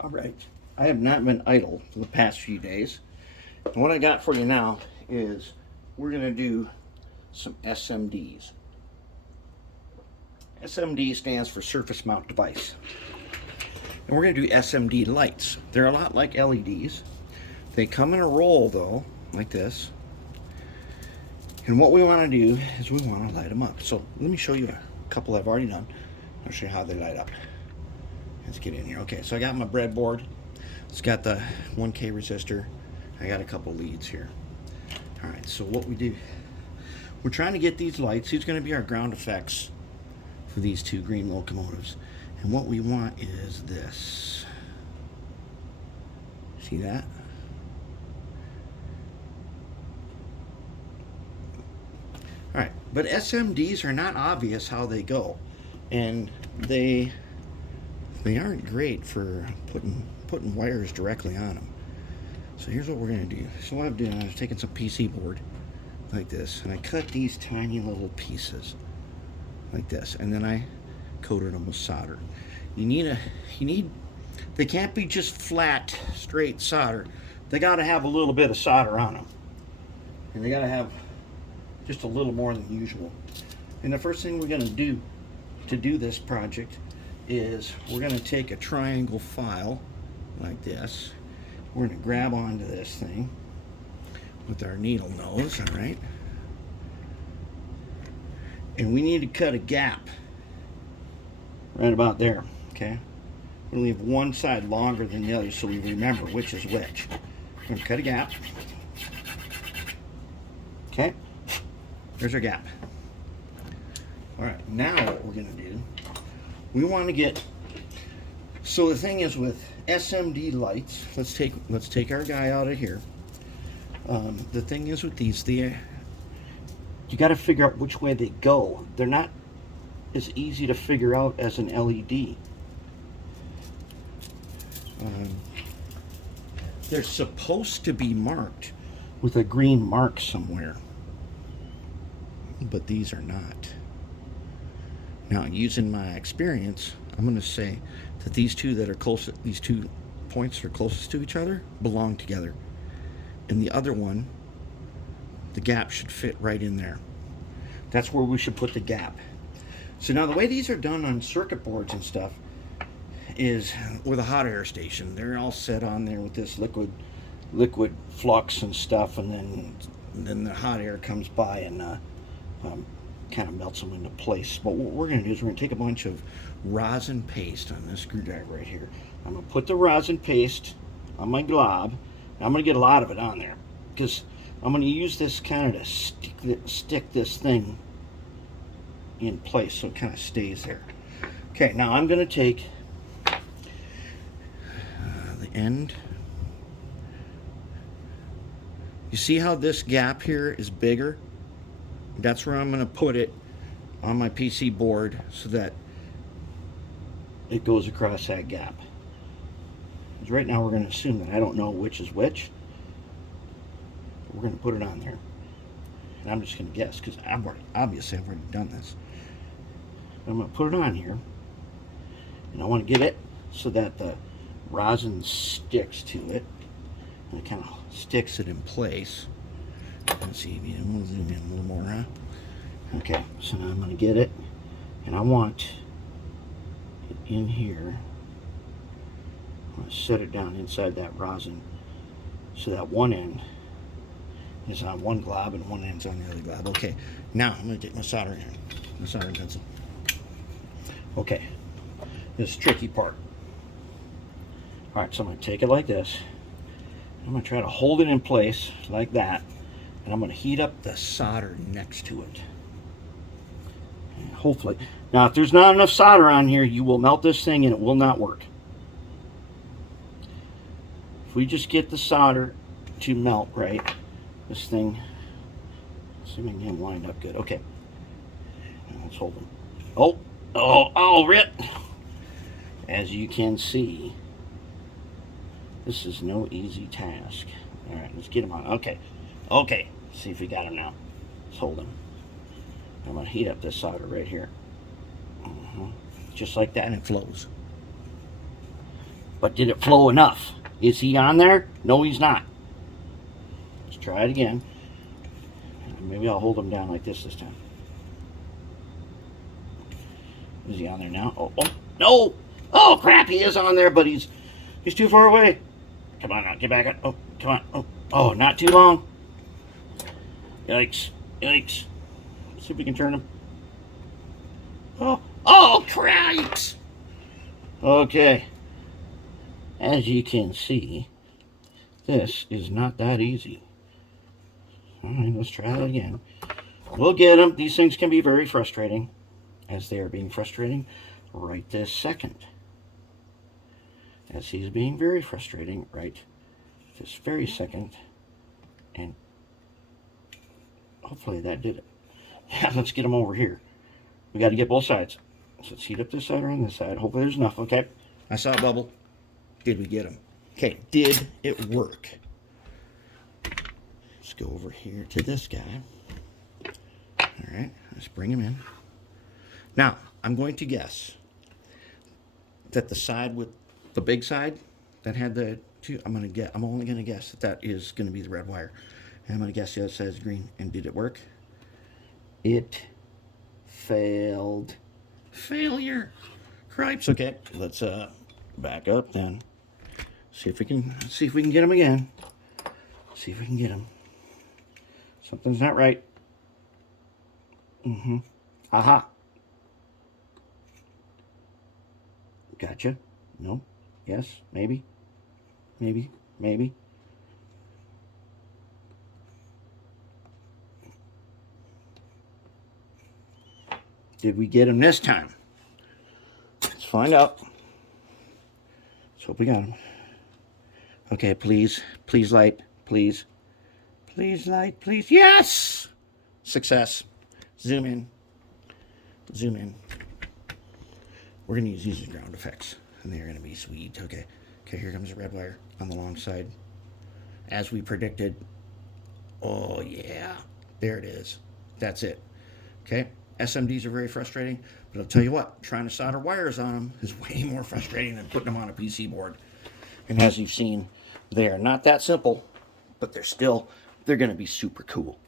All right, I have not been idle for the past few days. And what I got for you now is we're going to do some SMDs. SMD stands for surface mount device. And we're going to do SMD lights. They're a lot like LEDs. They come in a roll though, like this. And what we want to do is we want to light them up. So let me show you a couple I've already done. I'll show you how they light up. Let's get in here. Okay, so I got my breadboard. It's got the 1K resistor. I got a couple leads here. All right, so what we do, we're trying to get these lights. These are going to be our ground effects for these two green locomotives. And what we want is this. See that? All right, but SMDs are not obvious how they go, and they aren't great for putting wires directly on them. So here's what we're going to do. So what I've done, I've taken some PC board like this, and I cut these tiny little pieces like this, and then I coated them with solder. They can't be just flat, straight solder. They got to have a little bit of solder on them, and they got to have just a little more than usual. And the first thing we're going to do this project is we're going to take a triangle file like this. We're going to grab onto this thing with our needle nose, all right? And we need to cut a gap right about there, okay? We're going to leave one side longer than the other so we remember which is which. We're going to cut a gap. Okay, there's our gap. All right, now what we're going to do, we want to get, so the thing is with SMD lights, let's take our guy out of here. The thing is with these, you got to figure out which way they go. They're not as easy to figure out as an LED. They're supposed to be marked with a green mark somewhere, but these are not. Now, using my experience, I'm going to say that these two points that are closest to each other belong together. And the other one, the gap should fit right in there. That's where we should put the gap. So now the way these are done on circuit boards and stuff is with a hot air station. They're all set on there with this liquid flux and stuff, and then the hot air comes by and kind of melts them into place. But what we're going to do is we're going to take a bunch of rosin paste on this screwdriver right here. I'm going to put the rosin paste on my glob. I'm going to get a lot of it on there because I'm going to use this kind of to stick this thing in place so it kind of stays there. Okay, now I'm going to take the end. You see how this gap here is bigger? That's where I'm going to put it on my PC board so that it goes across that gap. Because right now we're going to assume that I don't know which is which. We're going to put it on there. And I'm just going to guess because obviously I've already done this. I'm going to put it on here. And I want to get it so that the rosin sticks to it. And it kind of sticks it in place. Let's see, we'll zoom in a little more, huh? Okay, so now I'm going to get it, and I want it in here. I'm going to set it down inside that rosin so that one end is on one glob and one end's on the other glob. Okay, now I'm going to take my soldering pencil. Okay, this tricky part. All right, so I'm going to take it like this. I'm going to try to hold it in place like that. And I'm going to heat up the solder next to it. And hopefully. Now, if there's not enough solder on here, you will melt this thing and it will not work. If we just get the solder to melt right, this thing, assuming we get him lined up good. Okay. Now let's hold him. Oh, Rip. As you can see, this is no easy task. All right, let's get him on. Okay. See if we got him now. Let's hold him. I'm going to heat up this solder right here. Just like that, and it flows. But did it flow enough? Is he on there? No, he's not. Let's try it again. Maybe I'll hold him down like this time. Is he on there now? Oh, no! Oh, crap, he is on there, but he's too far away. Come on now, get back up. Oh, come on. Oh, not too long. Yikes. Let's see if we can turn him. Oh, cripes! Okay. As you can see, this is not that easy. Alright, let's try it again. We'll get him. These things can be very frustrating, as they are being frustrating right this second. As he's being very frustrating right this very second. And hopefully that did it. Yeah, let's get him over here. We got to get both sides. So let's heat up this side or on this side. Hopefully there's enough. Okay. I saw a bubble. Did we get him? Okay. Did it work? Let's go over here to this guy. All right. Let's bring him in. Now, I'm going to guess that the side with the big side that had the two, I'm only going to guess that is going to be the red wire. And I'm going to guess the other side is green. And did it work? It failed. Failure. Cripes. Okay, let's back up then. See if we can get him again. See if we can get him. Something's not right. Aha. Gotcha. No. Yes. Maybe. Maybe. Did we get him this time? Let's find out. Let's hope we got him. Okay, please light, please. Please light, please. Yes! Success. Zoom in. We're going to use these as ground effects, and they're going to be sweet. Okay, here comes the red wire on the long side. As we predicted. Oh, yeah. There it is. That's it. Okay. SMDs are very frustrating, but I'll tell you what, trying to solder wires on them is way more frustrating than putting them on a PC board. And as you've seen, they are not that simple, but they're going to be super cool.